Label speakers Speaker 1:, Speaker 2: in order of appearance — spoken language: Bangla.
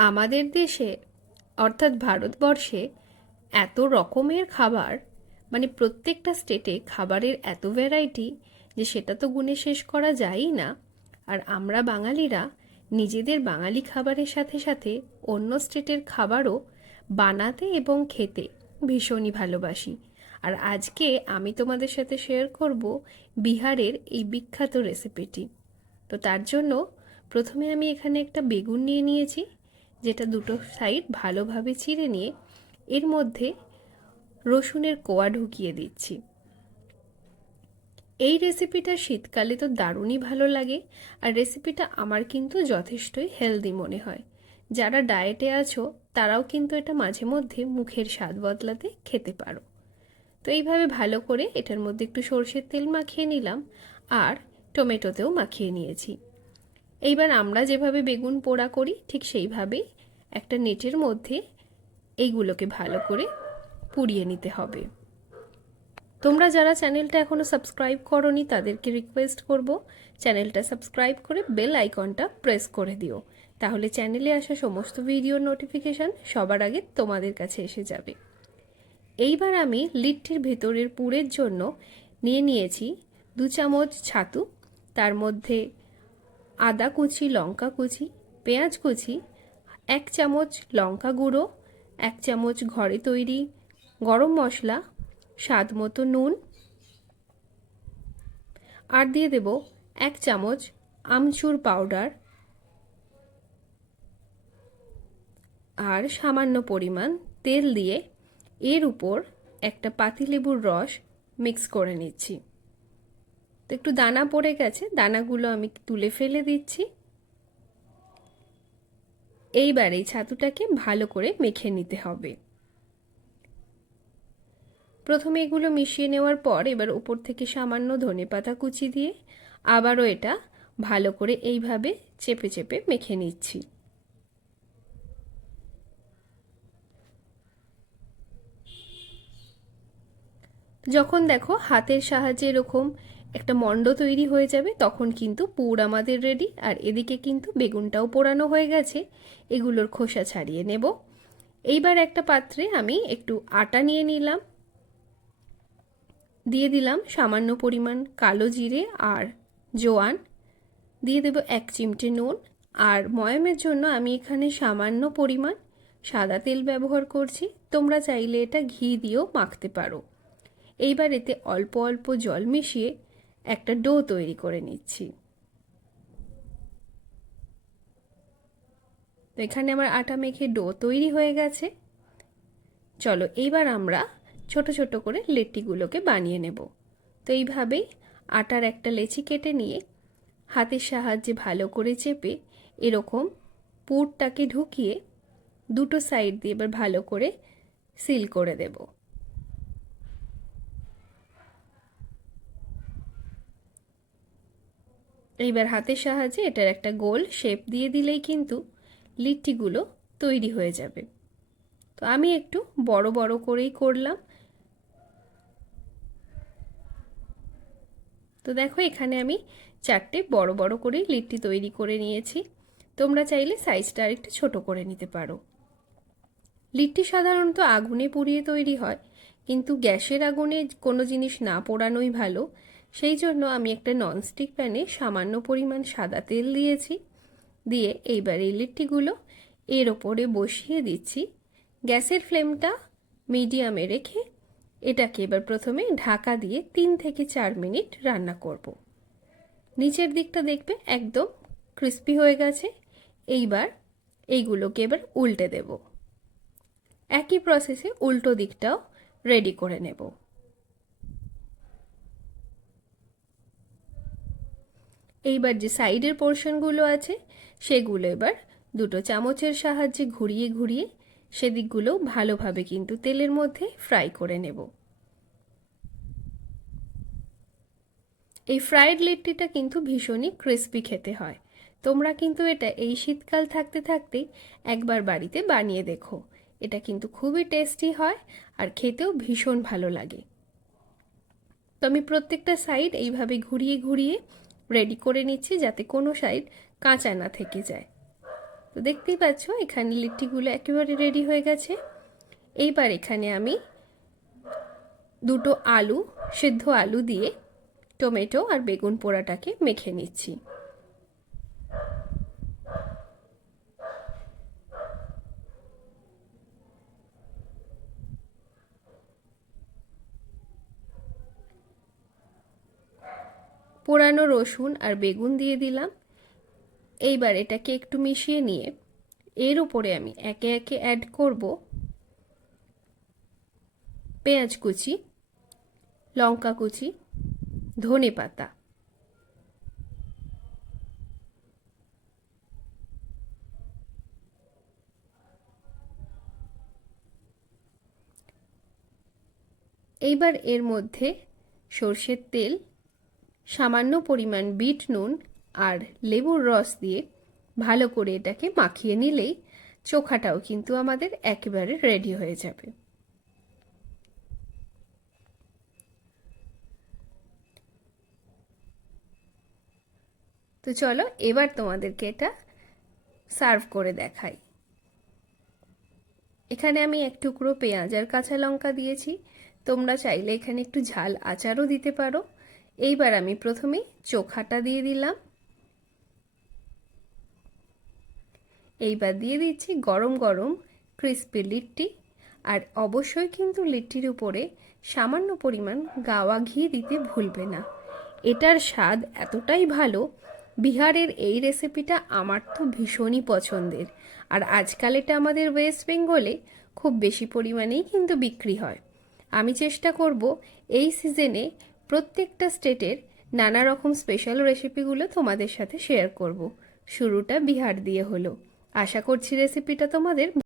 Speaker 1: আমাদের দেশে, অর্থাৎ ভারতবর্ষে, এত রকমের খাবার মানে প্রত্যেকটা স্টেটে খাবারের এত ভ্যারাইটি যে সেটা তো গুণে শেষ করা যায়ই না। আর আমরা বাঙালিরা নিজেদের বাঙালি খাবারের সাথে সাথে অন্য স্টেটের খাবারও বানাতে এবং খেতে ভীষণই ভালোবাসি। আর আজকে আমি তোমাদের সাথে শেয়ার করব বিহারের এই বিখ্যাত রেসিপিটি তো তার জন্য প্রথমে আমি এখানে একটা বেগুন নিয়ে নিয়েছি। যেটা দুটো সাইড ভালোভাবে চিড়ে নিয়ে এর মধ্যে রসুনের কোয়া ঢুকিয়ে দিচ্ছি। এই রেসিপিটা শীতকালে তো দারুণই ভালো লাগে আর রেসিপিটা আমার কিন্তু যথেষ্টই হেলদি মনে হয়। যারা ডায়েটে আছো, তারাও কিন্তু এটা মাঝে মধ্যে মুখের স্বাদ বদলাতে খেতে পারো। তো এইভাবে ভালো করে এটার মধ্যে একটু সর্ষের তেল মাখিয়ে নিলাম আর টমেটোতেও মাখিয়ে নিয়েছি। এইবার আমরা যেভাবে বেগুন পোড়া করি, ঠিক সেইভাবেই একটা নেটের মধ্যে এইগুলোকে ভালো করে পুড়িয়ে নিতে হবে। তোমরা যারা চ্যানেলটা এখনও সাবস্ক্রাইব করনি, তাদেরকে রিকোয়েস্ট করব, চ্যানেলটা সাবস্ক্রাইব করে বেল আইকনটা প্রেস করে দিও। তাহলে চ্যানেলে আসা সমস্ত ভিডিওর নোটিফিকেশান সবার আগে তোমাদের কাছে এসে যাবে। এইবার আমি লিট্টির ভেতরের পুরের জন্য নিয়ে নিয়েছি দু চামচ ছাতু, তার মধ্যে আদা কুচি, লঙ্কা কুচি, পেঁয়াজ কুচি, এক চামচ লঙ্কা গুঁড়ো, এক চামচ ঘরে তৈরি গরম মশলা, স্বাদ মতো নুন আর দিয়ে দেব এক চামচ আমচুর পাউডার আর সামান্য পরিমাণ তেল দিয়ে এর উপর একটা পাতিলেবুর রস মিক্স করে নিচ্ছি। তো একটু দানা পড়ে গেছে, দানাগুলো আমি তুলে ফেলে দিচ্ছি। এইবার এই ছাতুটাকে ভালো করে মেখে নিতে হবে। প্রথমে এগুলো মিশিয়ে নেওয়ার পর এবার উপর থেকে সামান্য ধনে পাতা কুচি দিয়ে আবারও এটা ভালো করে এইভাবে চেপে চেপে মেখে নিচ্ছি। যখন দেখো হাতের সাহায্যে এরকম একটা মণ্ড তৈরি হয়ে যাবে, তখন কিন্তু পুর আমাদের রেডি আর এদিকে কিন্তু বেগুনটাও পোড়ানো হয়ে গেছে। এগুলোর খোসা ছাড়িয়ে নেব। এইবার একটা পাত্রে আমি একটু আটা নিয়ে নিলাম। দিয়ে দিলাম সামান্য পরিমাণ কালো জিরে আর জোয়ান। দিয়ে দেব এক চিমটে নুন। আর ময়মের জন্য আমি এখানে সামান্য পরিমাণ সাদা তেল ব্যবহার করছি। তোমরা চাইলে এটা ঘি দিয়েও মাখতে পারো। এইবার এতে অল্প অল্প জল মিশিয়ে একটা ডো তৈরি করে নিচ্ছি। তো এখানে আমার আটা মেখে ডো তৈরি হয়ে গেছে। চলো এইবার আমরা ছোট ছোট করে লেট্টিগুলোকে বানিয়ে নেব। তো এইভাবেই আটার একটা লেচি কেটে নিয়ে হাতের সাহায্যে ভালো করে চেপে এরকম পুরটাকে ঢুকিয়ে দুটো সাইড দিয়ে এবার ভালো করে সিল করে দেব। এইবার হাতের সাহায্যে এটার একটা গোল শেপ দিয়ে দিলেই কিন্তু লিট্টিগুলো তৈরি হয়ে যাবে। তো আমি একটু বড় বড় করেই করলাম। তো দেখো এখানে আমি চারটে বড় বড় করে লিট্টি তৈরি করে নিয়েছি। তোমরা চাইলে সাইজটা আর একটু ছোটো করে নিতে পারো। লিট্টি সাধারণত আগুনে পুড়িয়ে তৈরি হয়, কিন্তু গ্যাসের আগুনে কোনো জিনিস না পোড়ানোই ভালো। সেই জন্য আমি একটা ননস্টিক প্যানে সামান্য পরিমাণ সাদা তেল দিয়েছি। দিয়ে এইবার এই লিট্টিগুলো এর ওপরে বসিয়ে দিচ্ছি। গ্যাসের ফ্লেমটা মিডিয়ামে রেখে এটাকে এবার প্রথমে ঢাকা দিয়ে তিন থেকে চার মিনিট রান্না করব। নিচের দিকটা দেখবে একদম ক্রিস্পি হয়ে গেছে। এইবার এইগুলোকে এবার উল্টে দেব। একই প্রসেসে উল্টো দিকটাও রেডি করে নেব। এইবার যে সাইডের পোর্শনগুলো আছে, সেগুলো এবার দুটো চামচের সাহায্যে ঘুরিয়ে ঘুরিয়ে সেদিকগুলো ভালোভাবে কিন্তু তেলের মধ্যে ফ্রাই করে নেব। এই ফ্রাইড লিট্টিটা কিন্তু ভীষণই ক্রিস্পি খেতে হয়। তোমরা কিন্তু এটা এই শীতকাল থাকতে থাকতেই একবার বাড়িতে বানিয়ে দেখো। এটা কিন্তু খুবই টেস্টি হয় আর খেতেও ভীষণ ভালো লাগে। তো আমি প্রত্যেকটা সাইড এইভাবে ঘুরিয়ে ঘুরিয়ে রেডি করে নিচ্ছি যাতে কোনো সাইড কাঁচা না থেকে যায়। তো দেখতেই পাচ্ছ, এখানে লিট্টিগুলো একেবারে রেডি হয়ে গেছে। এইবার এখানে আমি দুটো আলু, সিদ্ধ আলু দিয়ে টমেটো আর বেগুন পোড়াটাকে মেখে নিচ্ছি। পোড়ানো রসুন আর বেগুন দিয়ে দিলাম। এইবার এটাকে একটু মিশিয়ে নিয়ে এর উপরে আমি একে একে অ্যাড করব পেঁয়াজ কুচি, লঙ্কা কুচি, ধনে পাতা। এইবার এর মধ্যে সর্ষের তেল সামান্য পরিমাণ বিট নুন আর লেবুর রস দিয়ে ভালো করে এটাকে মাখিয়ে নিলেই চোখাটাও কিন্তু আমাদের একেবারে রেডি হয়ে যাবে। তো চলো এবার তোমাদেরকে এটা সার্ভ করে দেখাই। এখানে আমি এক টুকরো পেঁয়াজ আর কাঁচা লঙ্কা দিয়েছি। তোমরা চাইলে এখানে একটু ঝাল আচারও দিতে পারো। এইবার আমি প্রথমেই চোখাটা দিয়ে দিলাম। এইবার দিয়ে দিচ্ছি গরম গরম ক্রিস্পি লিট্টি। আর অবশ্যই কিন্তু লিট্টির উপরে সামান্য পরিমাণ গাওয়া ঘি দিতে ভুলবে না। এটার স্বাদ এতটাই ভালো, বিহারের এই রেসিপিটা আমার তো ভীষণই পছন্দের। আর আজকাল এটা আমাদের ওয়েস্ট বেঙ্গলে খুব বেশি পরিমাণেই কিন্তু বিক্রি হয়। আমি চেষ্টা করব এই সিজনে প্রত্যেকটা স্টেটের নানা রকম স্পেশাল রেসিপিগুলো তোমাদের সাথে শেয়ার করব। শুরুটা বিহার দিয়ে হলো। আশা করছি রেসিপিটা তোমাদের